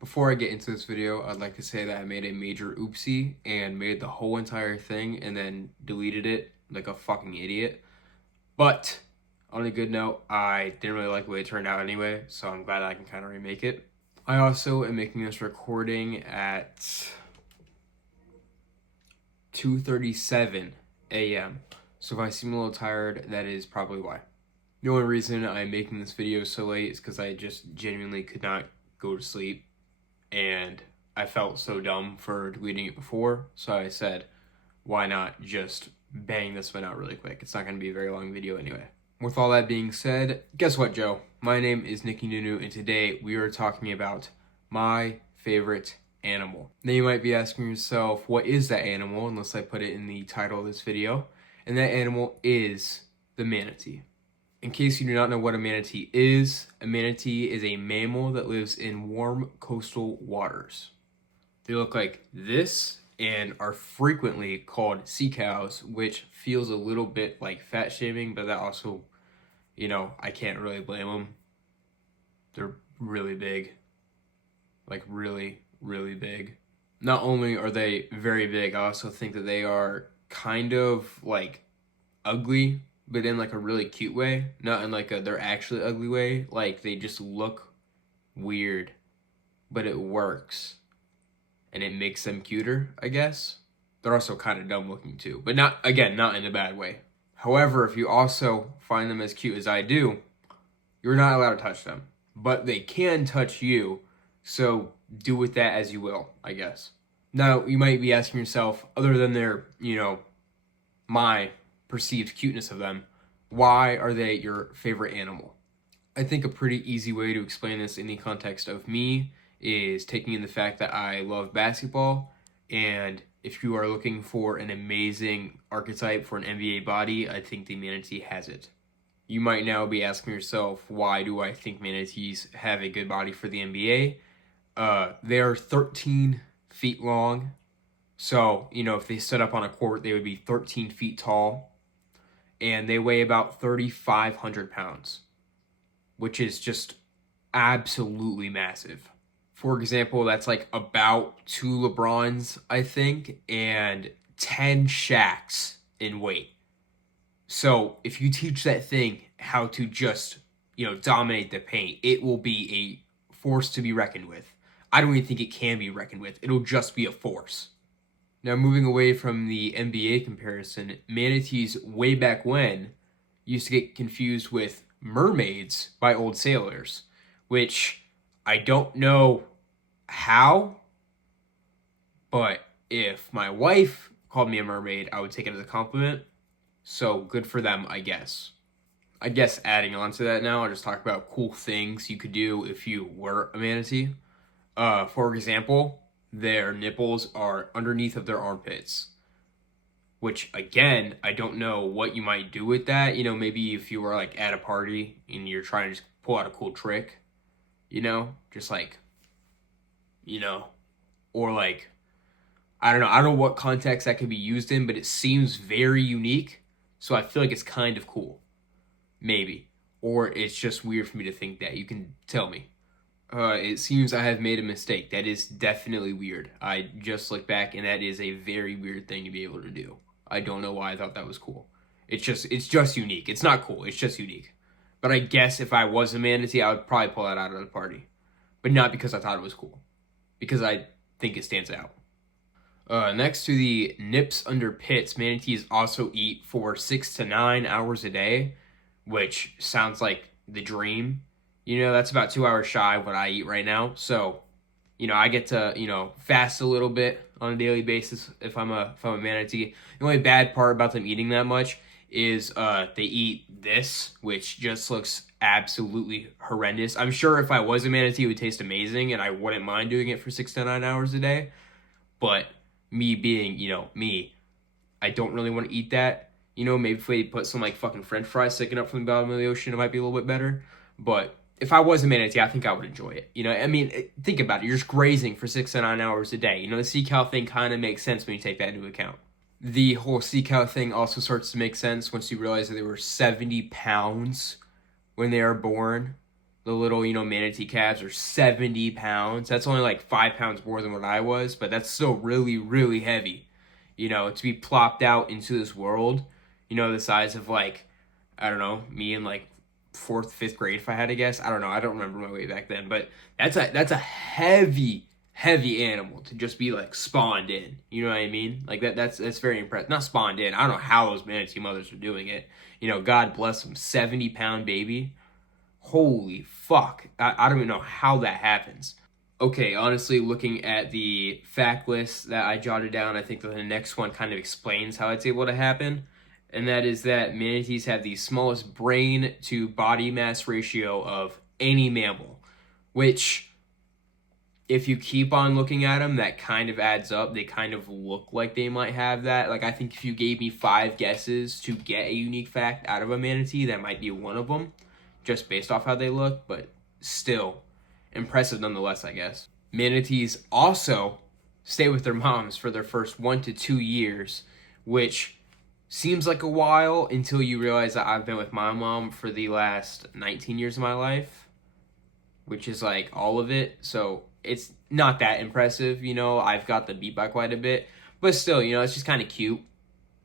Before I get into this video, I'd like to say that I made a major oopsie and made the whole entire thing and then deleted it like a fucking idiot. But on a good note, I didn't really like the way it turned out anyway, so I'm glad I can kind of remake it. I also am making this recording at 2:37 a.m. So if I seem a little tired, that is probably why. The only reason I'm making this video so late is because I just genuinely could not go to sleep. And I felt so dumb for deleting it before, so I said, why not just bang this one out really quick? It's not going to be a very long video anyway. With all that being said, guess what, Joe? My name is Nicky Nunu, and today we are talking about my favorite animal. Now you might be asking yourself, what is that animal, unless I put it in the title of this video, and that animal is the manatee. In case you do not know what a manatee is a mammal that lives in warm coastal waters. They look like this and are frequently called sea cows, which feels a little bit like fat shaming, but that also, I can't really blame them. They're really big. Like really, really big. Not only are they very big, I also think that they are kind of like ugly, but in like a really cute way, not in like a they're actually ugly way. Like they just look weird, but it works and it makes them cuter, I guess. They're also kind of dumb looking too, but not in a bad way. However, if you also find them as cute as I do, you're not allowed to touch them, but they can touch you, so do with that as you will, I guess. Now, you might be asking yourself, other than their, my perceived cuteness of them, why are they your favorite animal? I think a pretty easy way to explain this in the context of me is taking in the fact that I love basketball, and if you are looking for an amazing archetype for an NBA body, I think the manatee has it. You might now be asking yourself, why do I think manatees have a good body for the NBA? They are 13 feet long, so, if they stood up on a court, they would be 13 feet tall, and they weigh about 3,500 pounds, which is just absolutely massive. For example, that's like about 2 LeBrons, I think, and 10 Shaqs in weight. So if you teach that thing how to just, dominate the paint, it will be a force to be reckoned with. I don't even think it can be reckoned with. It'll just be a force. Now, moving away from the NBA comparison, manatees way back when used to get confused with mermaids by old sailors, which I don't know how, but if my wife called me a mermaid, I would take it as a compliment. So good for them, I guess. I guess adding on to that now, I'll just talk about cool things you could do if you were a manatee. For example, their nipples are underneath of their armpits, which again, I don't know what you might do with that. Maybe if you were like at a party and you're trying to just pull out a cool trick, just like, or like, I don't know. I don't know what context that could be used in, but it seems very unique. So I feel like it's kind of cool. Maybe. Or it's just weird for me to think that. You can tell me. It seems I have made a mistake. That is definitely weird. I just look back, and that is a very weird thing to be able to do. I don't know why I thought that was cool. It's just unique. It's not cool. It's just unique. But I guess if I was a manatee, I would probably pull that out at a party. But not because I thought it was cool. Because I think it stands out. Next to the nips under pits, manatees also eat for 6 to 9 hours a day, which sounds like the dream. That's about 2 hours shy of what I eat right now. So, I get to, fast a little bit on a daily basis if I'm a manatee. The only bad part about them eating that much is they eat this, which just looks absolutely horrendous. I'm sure if I was a manatee, it would taste amazing, and I wouldn't mind doing it for 6 to 9 hours a day. But me being, me, I don't really want to eat that. Maybe if we put some like fucking French fries sticking up from the bottom of the ocean, it might be a little bit better. But if I was a manatee, I think I would enjoy it. Think about it. You're just grazing for 6 to 9 hours a day. The sea cow thing kind of makes sense when you take that into account. The whole sea cow thing also starts to make sense once you realize that they were 70 pounds when they are born. The little, manatee calves are 70 pounds. That's only like 5 pounds more than what I was, but that's still really, really heavy. To be plopped out into this world, the size of like, I don't know, me in like fourth, fifth grade, if I had to guess. I don't know. I don't remember my weight back then, but that's a heavy, heavy animal to just be like spawned in. You know what I mean? Like that's very impressive. Not spawned in. I don't know how those manatee mothers are doing it. God bless them. 70-pound baby. Holy fuck. I don't even know how that happens. Okay, honestly, looking at the fact list that I jotted down, I think that the next one kind of explains how it's able to happen. And that is that manatees have the smallest brain to body mass ratio of any mammal, which, if you keep on looking at them, that kind of adds up. They kind of look like they might have that. Like, I think if you gave me 5 guesses to get a unique fact out of a manatee, that might be one of them, just based off how they look, but still impressive nonetheless, I guess. Manatees also stay with their moms for their first 1 to 2 years, which seems like a while until you realize that I've been with my mom for the last 19 years of my life, which is like all of it. So it's not that impressive, I've got the beat by quite a bit, but still, it's just kind of cute.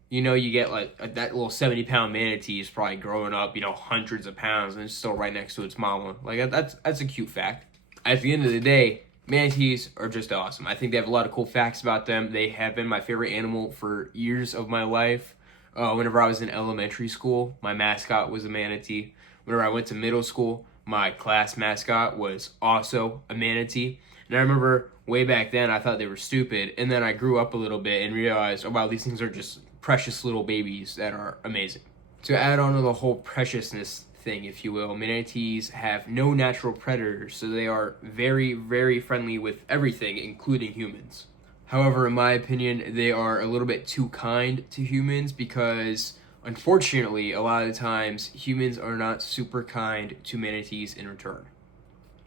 You get like that little 70-pound manatee is probably growing up, hundreds of pounds, and it's still right next to its mama. Like, that's a cute fact. At the end of the day, manatees are just awesome. I think they have a lot of cool facts about them. They have been my favorite animal for years of my life. Whenever I was in elementary school, my mascot was a manatee. Whenever I went to middle school, my class mascot was also a manatee. And I remember way back then, I thought they were stupid. And then I grew up a little bit and realized, oh, wow, these things are just precious little babies that are amazing. To add on to the whole preciousness thing, if you will, manatees have no natural predators, so they are very, very friendly with everything, including humans. However, in my opinion, they are a little bit too kind to humans because, unfortunately, a lot of the times, humans are not super kind to manatees in return.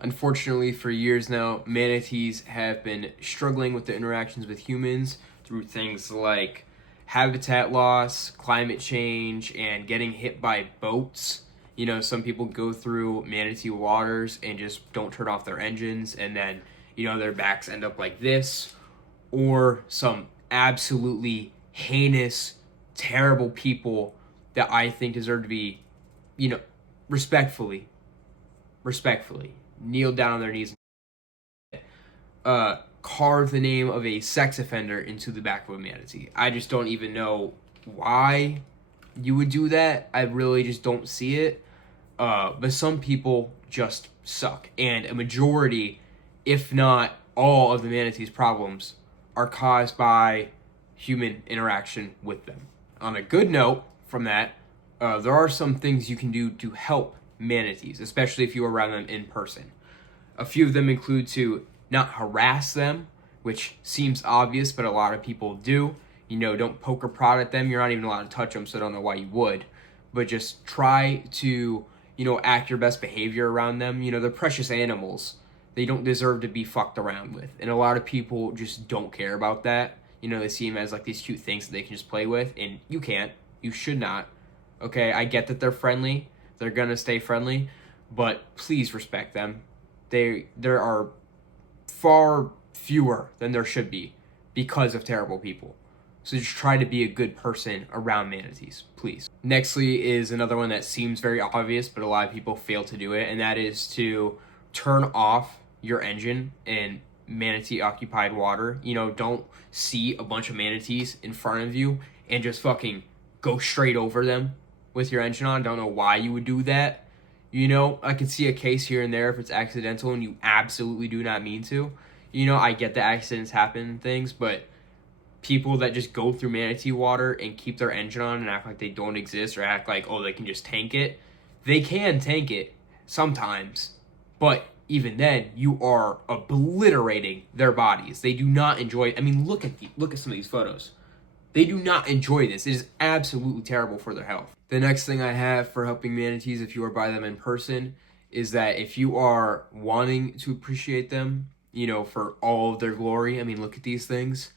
Unfortunately, for years now, manatees have been struggling with the interactions with humans through things like habitat loss, climate change, and getting hit by boats. Some people go through manatee waters and just don't turn off their engines, and then, their backs end up like this. Or some absolutely heinous, terrible people that I think deserve to be, respectfully, kneel down on their knees, carve the name of a sex offender into the back of a manatee. I just don't even know why you would do that. I really just don't see it. But some people just suck. And a majority, if not all, of the manatee's problems are caused by human interaction with them. On a good note from that, there are some things you can do to help manatees, especially if you're around them in person. A few of them include to not harass them, which seems obvious, but a lot of people do. Don't poke or prod at them. You're not even allowed to touch them, so I don't know why you would. But just try to, act your best behavior around them. They're precious animals. They don't deserve to be fucked around with. And a lot of people just don't care about that. They see them as like these cute things that they can just play with, and you can't. You should not. Okay, I get that they're friendly. They're gonna stay friendly, but please respect them. There are far fewer than there should be because of terrible people. So just try to be a good person around manatees, please. Nextly is another one that seems very obvious, but a lot of people fail to do it, and that is to turn off your engine in manatee-occupied water. Don't see a bunch of manatees in front of you and just fucking go straight over them with your engine on. Don't know why you would do that. I could see a case here and there if it's accidental and you absolutely do not mean to. I get that accidents happen and things, but people that just go through manatee water and keep their engine on and act like they don't exist or act like, oh, they can just tank it. They can tank it sometimes, but even then, you are obliterating their bodies. They do not enjoy it. I mean, look at some of these photos. They do not enjoy this. It is absolutely terrible for their health. The next thing I have for helping manatees, if you are by them in person, is that if you are wanting to appreciate them, for all of their glory, I mean, look at these things,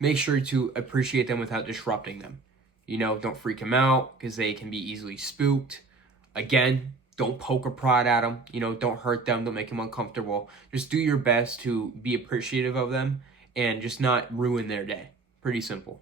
make sure to appreciate them without disrupting them. Don't freak them out because they can be easily spooked. Again, Don't poke or prod at them. You know, don't hurt them. Don't make them uncomfortable. Just do your best to be appreciative of them and just not ruin their day. Pretty simple.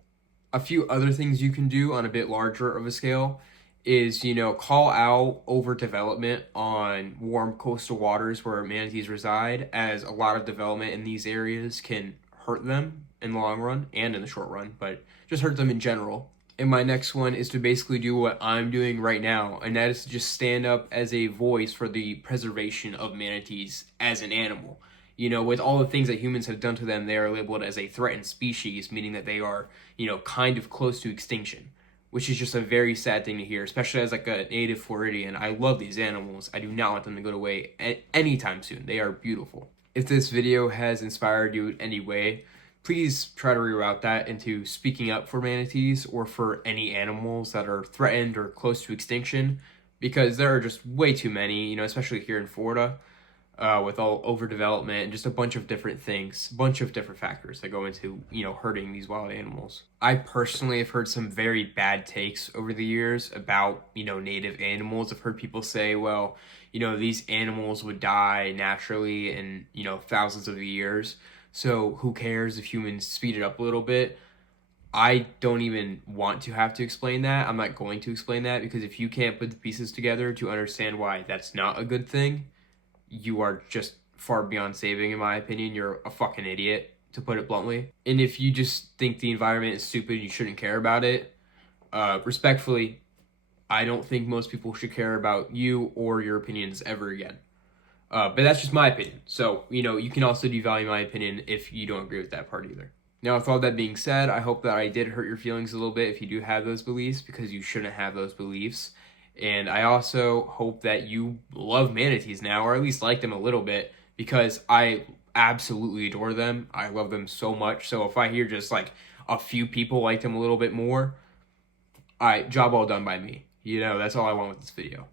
A few other things you can do on a bit larger of a scale is, you know, call out overdevelopment on warm coastal waters where manatees reside, as a lot of development in these areas can hurt them in the long run and in the short run, but just hurt them in general. And my next one is to basically do what I'm doing right now, and that is to just stand up as a voice for the preservation of manatees as an animal. You know, with all the things that humans have done to them, they are labeled as a threatened species, meaning that they are, you know, kind of close to extinction, which is just a very sad thing to hear, especially as like a native Floridian. I love these animals. I do not want them to go away anytime soon. They are beautiful. If this video has inspired you in any way, please try to reroute that into speaking up for manatees or for any animals that are threatened or close to extinction, because there are just way too many, you know, especially here in Florida, with all overdevelopment and just a bunch of different things, a bunch of different factors that go into, you know, hurting these wild animals. I personally have heard some very bad takes over the years about, you know, native animals. I've heard people say, well, you know, these animals would die naturally in, you know, thousands of years. So who cares if humans speed it up a little bit? I don't even want to have to explain that. I'm not going to explain that, because if you can't put the pieces together to understand why that's not a good thing, you are just far beyond saving, in my opinion. You're a fucking idiot, to put it bluntly. And if you just think the environment is stupid and you shouldn't care about it, respectfully, I don't think most people should care about you or your opinions ever again. But that's just my opinion. So, you know, you can also devalue my opinion if you don't agree with that part either. Now, with all that being said, I hope that I did hurt your feelings a little bit if you do have those beliefs, because you shouldn't have those beliefs. And I also hope that you love manatees now, or at least like them a little bit, because I absolutely adore them. I love them so much. So if I hear just like a few people like them a little bit more, job well done by me. You know, that's all I want with this video.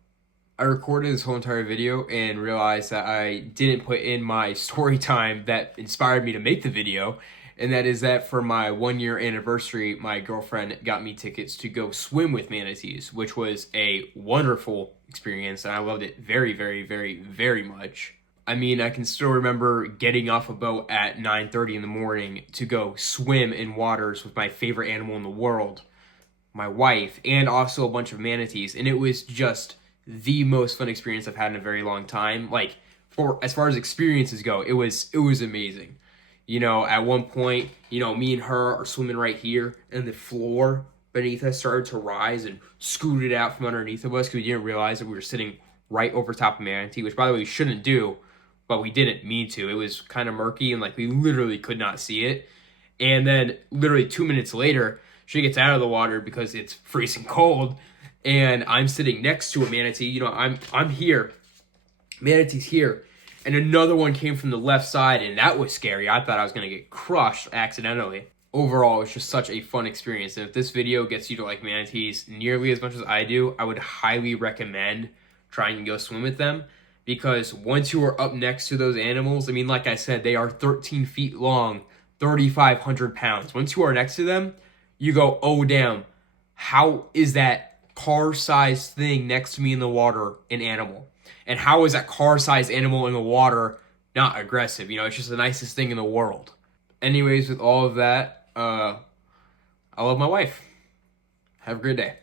I recorded this whole entire video and realized that I didn't put in my story time that inspired me to make the video, and that is that for my 1-year anniversary, my girlfriend got me tickets to go swim with manatees, which was a wonderful experience, and I loved it very, very, very, very much. I mean, I can still remember getting off a boat at 9:30 in the morning to go swim in waters with my favorite animal in the world, my wife, and also a bunch of manatees, and it was just the most fun experience I've had in a very long time. Like, for as far as experiences go, it was amazing. You know, at one point, you know, me and her are swimming right here, and the floor beneath us started to rise and scooted out from underneath of us because we didn't realize that we were sitting right over top of manatee, which, by the way, we shouldn't do, but we didn't mean to. It was kind of murky, and like we literally could not see it. And then literally 2 minutes later, she gets out of the water because it's freezing cold, and I'm sitting next to a manatee. You know, I'm here, manatee's here, and another one came from the left side, and that was scary. I thought I was gonna get crushed accidentally. Overall, it's just such a fun experience, and if this video gets you to like manatees nearly as much as I do, I would highly recommend trying to go swim with them, because once you are up next to those animals, I mean, like I said, they are 13 feet long, 3,500 pounds. Once you are next to them, you go, oh damn, how is that car-sized thing next to me in the water an animal? And how is that car-sized animal in the water not aggressive? You know, it's just the nicest thing in the world. Anyways, with all of that, I love my wife. Have a great day.